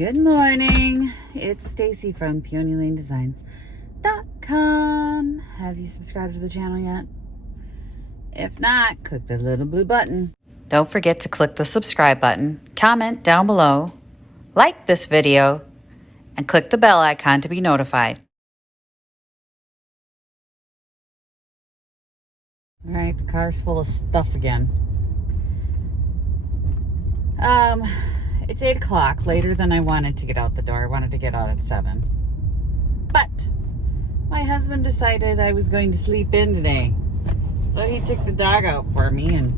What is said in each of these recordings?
Good morning. It's Stacy from PeonyLaneDesigns.com. Have you subscribed to the channel yet? If not, click the little blue button. Don't forget to click the subscribe button, comment down below, like this video, and click the bell icon to be notified. All right, the car's full of stuff again. It's 8 o'clock, later than I wanted to get out the door. I wanted to get out at 7. But my husband decided I was going to sleep in today. So he took the dog out for me and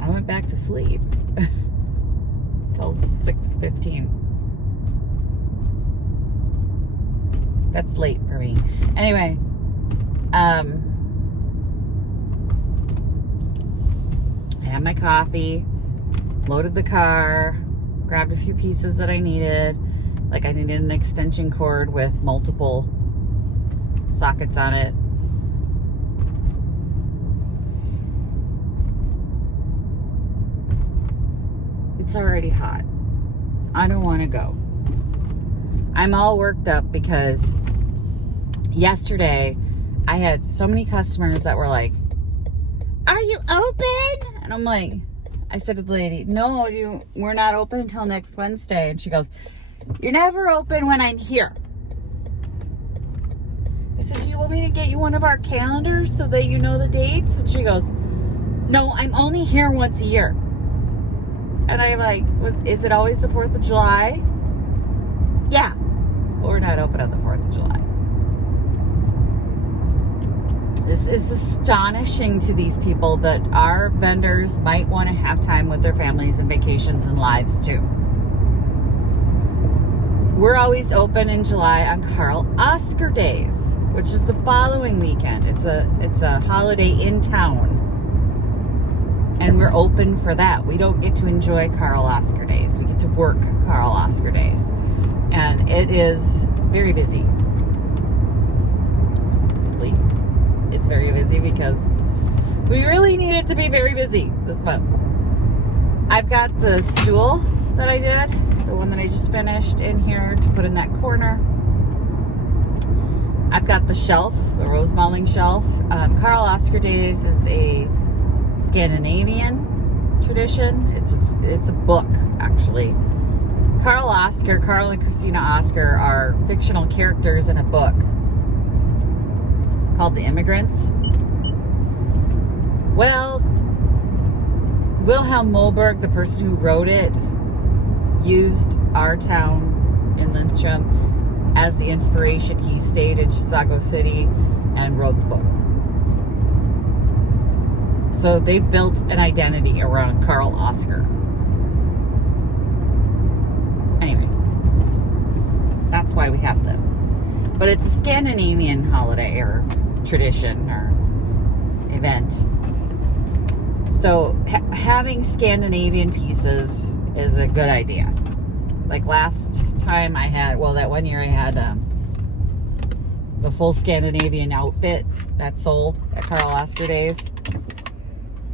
I went back to sleep till 6:15. That's late for me. Anyway, I had my coffee, loaded the car, grabbed a few pieces that I needed. Like I needed an extension cord with multiple sockets on it. It's already hot. I don't want to go. I'm all worked up because yesterday I had so many customers that were like, "Are you open?" And I'm like, I said to the lady, "No, we're not open until next Wednesday." And she goes, "You're never open when I'm here." I said, "Do you want me to get you one of our calendars so that you know the dates?" And she goes, "No, I'm only here once a year." And I'm like, is it always the 4th of July? Yeah. Well, we're not open on the 4th of July. This is astonishing to these people that our vendors might want to have time with their families and vacations and lives too. We're always open in July on Karl Oscar Days, which is the following weekend. It's a holiday in town. And we're open for that. We don't get to enjoy Karl Oscar Days. We get to work Karl Oscar Days. And it is very busy. It's very busy because we really need it to be very busy this month. I've got the stool that I did, the one that I just finished in here to put in that corner. I've got the shelf, the rose mulling shelf. Karl Oscar Days is a Scandinavian tradition. It's a book, actually. Karl and Christina Oscar are fictional characters in a book called The Immigrants. Well, Wilhelm Moberg, the person who wrote it, used our town in Lindstrom as the inspiration. He stayed in Chisago City and wrote the book. So they've built an identity around Karl Oscar. Anyway, that's why we have this. But it's a Scandinavian holiday or tradition or event. So having Scandinavian pieces is a good idea. Like last time I had, that one year I had the full Scandinavian outfit that sold at Karl Oscar Days.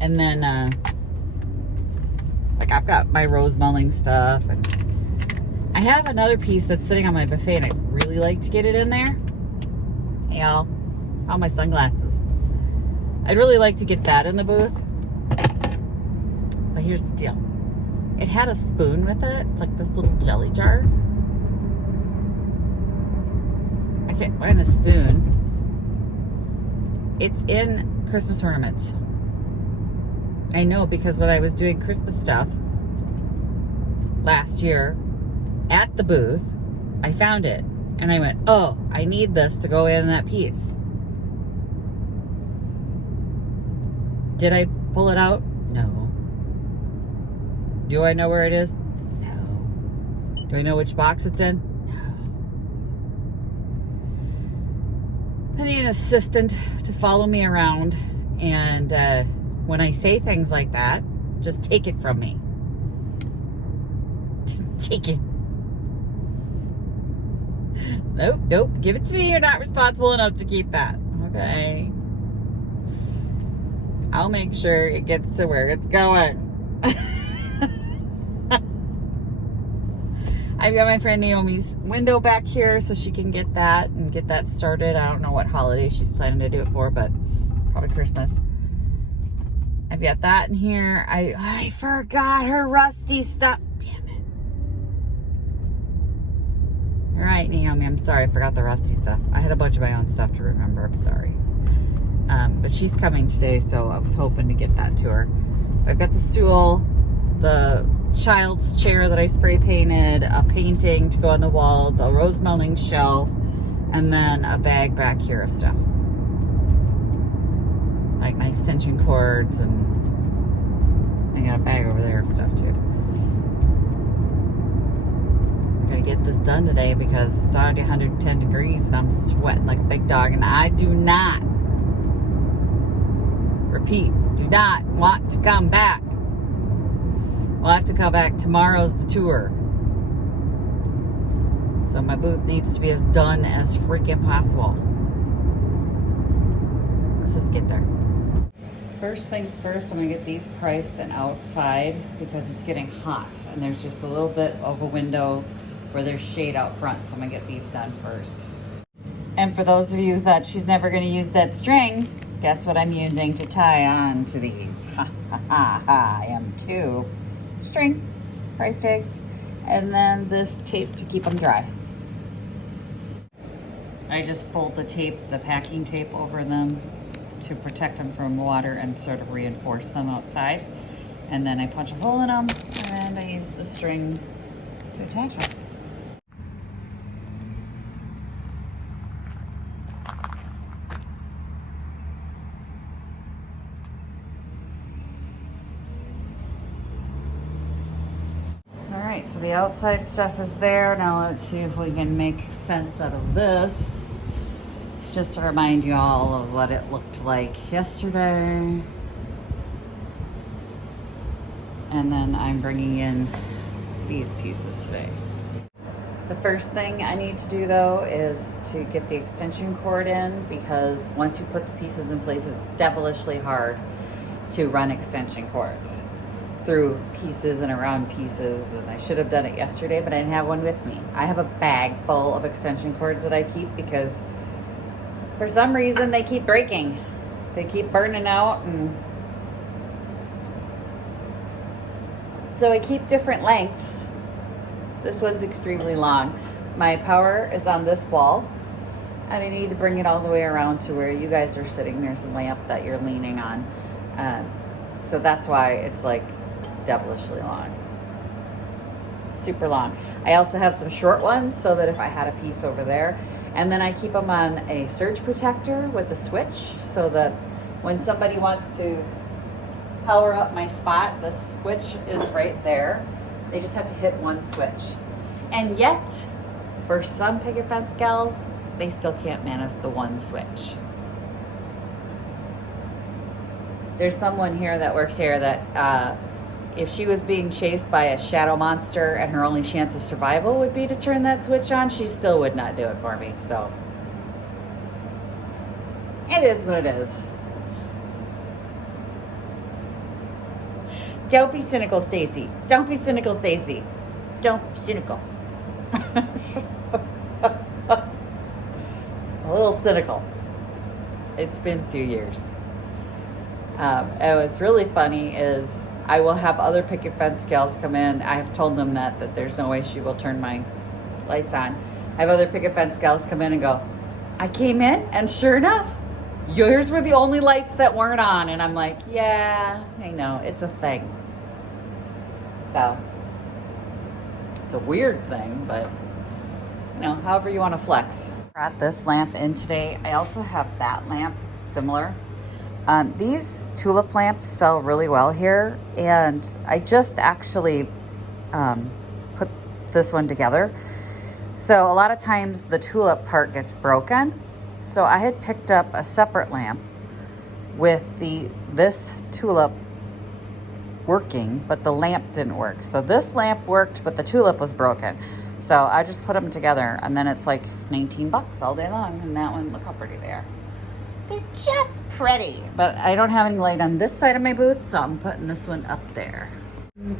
And then I've got my rose mulling stuff, and I have another piece that's sitting on my buffet and I'd really like to get it in there. Hey y'all, all my sunglasses. I'd really like to get that in the booth. But here's the deal. It had a spoon with it. It's like this little jelly jar. I can't find a spoon. It's in Christmas ornaments. I know, because when I was doing Christmas stuff last year at the booth, I found it. And I went, oh, I need this to go in that piece. Did I pull it out? No. Do I know where it is? No. Do I know which box it's in? No. I need an assistant to follow me around. And when I say things like that, just take it from me. Take it. Nope. Give it to me. You're not responsible enough to keep that. Okay. I'll make sure it gets to where it's going. I've got my friend Naomi's window back here so she can get that and get that started. I don't know what holiday she's planning to do it for, but probably Christmas. I've got that in here. I forgot her rusty stuff. Damn it. All right, Naomi, I'm sorry. I forgot the rusty stuff. I had a bunch of my own stuff to remember. I'm sorry. But she's coming today, so I was hoping to get that to her. I've got the stool, the child's chair that I spray painted, a painting to go on the wall, the rose melting shelf, and then a bag back here of stuff. Like my extension cords, and I got a bag over there of stuff too. I'm gonna get this done today because it's already 110 degrees and I'm sweating like a big dog, and I do not, repeat, do not want to come back. We'll have to come back. Tomorrow's the tour. So my booth needs to be as done as freaking possible. Let's just get there. First things first, I'm gonna get these priced and outside because it's getting hot and there's just a little bit of a window where there's shade out front. So I'm gonna get these done first. And for those of you who thought she's never gonna use that string, guess what I'm using to tie on to these? Ha ha ha ha, I am too. String, price tags, and then this tape to keep them dry. I just fold the tape, the packing tape over them to protect them from water and sort of reinforce them outside. And then I punch a hole in them and I use the string to attach them. So the outside stuff is there. Now let's see if we can make sense out of this. Just to remind you all of what it looked like yesterday. And then I'm bringing in these pieces today. The first thing I need to do though is to get the extension cord in, because once you put the pieces in place, it's devilishly hard to run extension cords through pieces and around pieces, and I should have done it yesterday, but I didn't have one with me. I have a bag full of extension cords that I keep because for some reason they keep breaking. They keep burning out, and so I keep different lengths. This one's extremely long. My power is on this wall, and I need to bring it all the way around to where you guys are sitting. There's a lamp that you're leaning on. So that's why it's like devilishly long, super long. I also have some short ones so that if I had a piece over there, and then I keep them on a surge protector with a switch so that when somebody wants to power up my spot, the switch is right there. They just have to hit one switch. And yet, for some picket fence gals, they still can't manage the one switch. There's someone here that works here that if she was being chased by a shadow monster and her only chance of survival would be to turn that switch on, she still would not do it for me. So it is what it is. Don't be cynical, Stacy. Don't be cynical, Stacy. Don't be cynical. A little cynical. It's been a few years. And what's really funny is I will have other picket fence gals come in. I have told them that there's no way she will turn my lights on. I have other picket fence gals come in and go, I came in and sure enough, yours were the only lights that weren't on. And I'm like, yeah, I know, it's a thing. So it's a weird thing, but you know, however you want to flex. Brought this lamp in today. I also have that lamp, similar. These tulip lamps sell really well here, and I just actually put this one together. So a lot of times the tulip part gets broken. So I had picked up a separate lamp with this tulip working, but the lamp didn't work. So this lamp worked, but the tulip was broken. So I just put them together, and then it's like 19 bucks all day long. And that one, look how pretty they are. They're just pretty. But I don't have any light on this side of my booth, so I'm putting this one up there.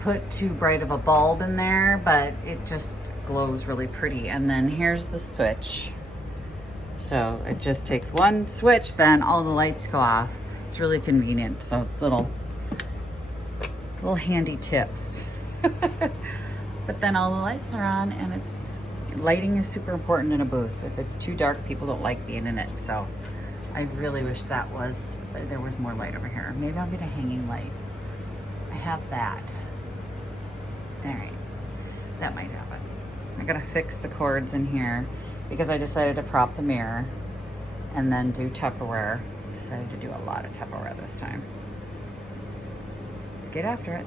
Put too bright of a bulb in there, but it just glows really pretty. And then here's the switch. So it just takes one switch, then all the lights go off. It's really convenient. So little handy tip. But then all the lights are on, and lighting is super important in a booth. If it's too dark, people don't like being in it. So I really wish there was more light over here. Maybe I'll get a hanging light. I have that. All right, that might happen. I gotta fix the cords in here because I decided to prop the mirror and then do Tupperware. Decided to do a lot of Tupperware this time. Let's get after it.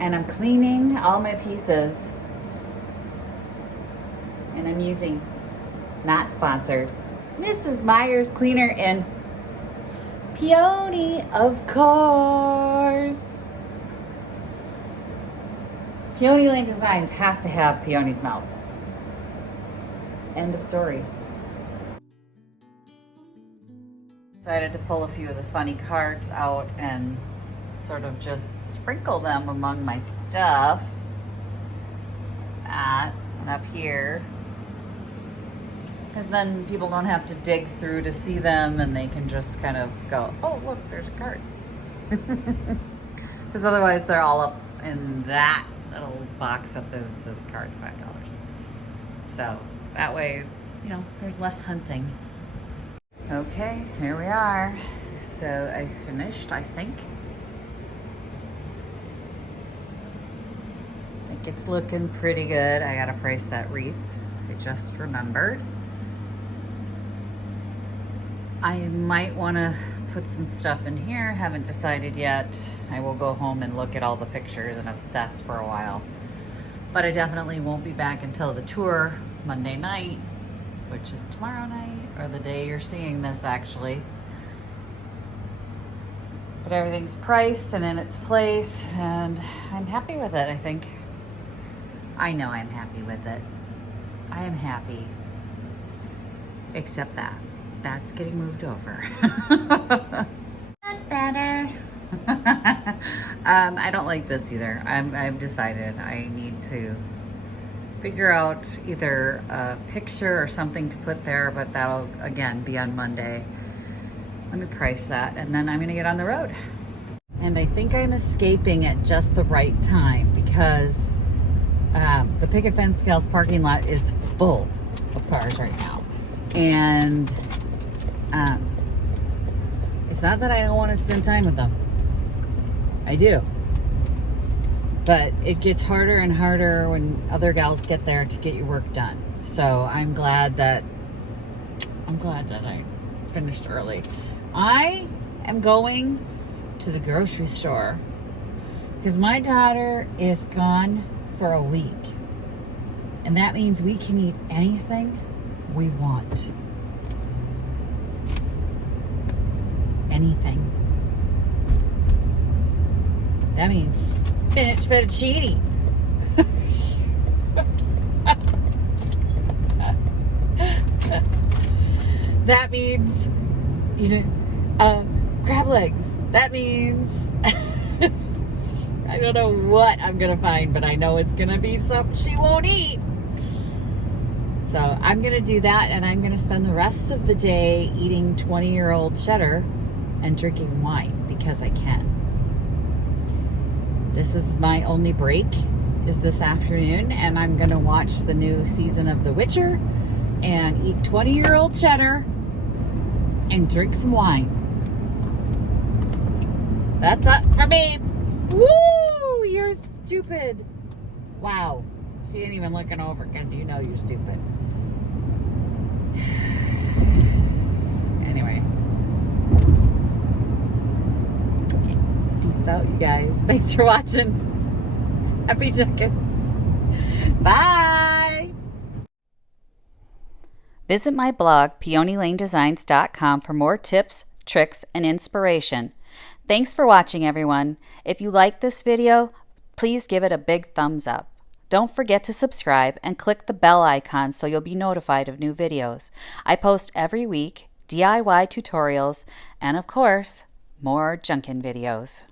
And I'm cleaning all my pieces. And I'm using, not sponsored, Mrs. Meyer's cleaner in Peony, of course. Peony Lane Designs has to have Peony's mouth. End of story. Decided to pull a few of the funny cards out and sort of just sprinkle them among my stuff up here, because then people don't have to dig through to see them, and they can just kind of go, oh look, there's a card. Because otherwise they're all up in that little box up there that says cards $5. So that way, you know, there's less hunting. Okay, here we are. So I finished, I think. It's looking pretty good. I gotta price that wreath. I just remembered. I might want to put some stuff in here. Haven't decided yet. I will go home and look at all the pictures and obsess for a while. But I definitely won't be back until the tour Monday night, which is tomorrow night, or the day you're seeing this actually. But everything's priced and in its place, and I'm happy with it, I think. I know I'm happy with it. I am happy. Except that. That's getting moved over. Not better. I don't like this either. I've decided I need to figure out either a picture or something to put there, but that'll, again, be on Monday. Let me price that, and then I'm gonna get on the road. And I think I'm escaping at just the right time, because the Picket Fence Scales parking lot is full of cars right now. And it's not that I don't want to spend time with them. I do. But it gets harder and harder when other gals get there to get your work done. So I'm glad that I finished early. I am going to the grocery store because my daughter is gone for a week, and that means we can eat anything we want. Anything. That means spinach fettuccine. That means crab legs. That means I don't know what I'm gonna find, but I know it's gonna be something she won't eat. So I'm gonna do that, and I'm gonna spend the rest of the day eating 20-year-old cheddar and drinking wine because I can. This is my only break, is this afternoon, and I'm gonna watch the new season of The Witcher and eat 20-year-old cheddar and drink some wine. That's it for me. Woo! You're stupid. Wow. She ain't even looking over because you know you're stupid. Anyway. Peace out, you guys. Thanks for watching. Happy checking. Bye. Visit my blog, peonylanedesigns.com, for more tips, tricks, and inspiration. Thanks for watching, everyone. If you like this video, please give it a big thumbs up. Don't forget to subscribe and click the bell icon so you'll be notified of new videos. I post every week DIY tutorials and, of course, more junkin' videos.